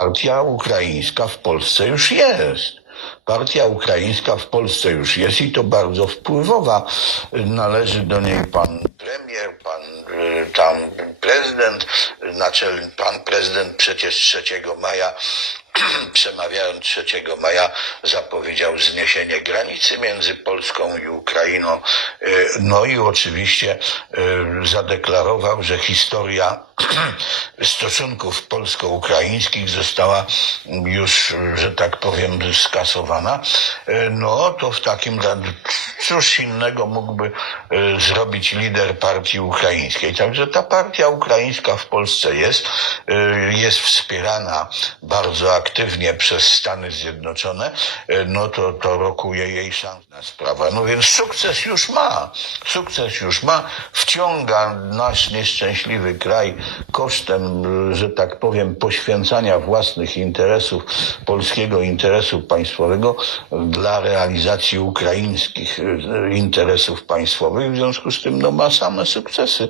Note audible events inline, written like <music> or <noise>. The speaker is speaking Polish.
Partia ukraińska w Polsce już jest. Partia ukraińska w Polsce już jest i to bardzo wpływowa. Należy do niej pan premier, pan y, tam prezydent, naczelny, pan prezydent przecież 3 maja <clears throat> przemawiając 3 maja zapowiedział zniesienie granicy między Polską i Ukrainą. Y, No i oczywiście y, zadeklarował, że historia <clears throat> stosunków polsko-ukraińskich została już, że tak powiem, skasowana. Y, No to w takim razie cóż innego mógłby zrobić lider partii ukraińskiej. Także ta partia ukraińska w Polsce jest, jest wspierana bardzo aktywnie przez Stany Zjednoczone, y, no to, to rokuje jej szansa sprawa. No więc sukces już ma, sukces już ma, wciąga nasz nieszczęśliwy kraj kosztem, że tak powiem, poświęcania własnych interesów, polskiego interesu państwowego dla realizacji ukraińskich y, interesów państwowych. W związku z tym no, ma same sukcesy.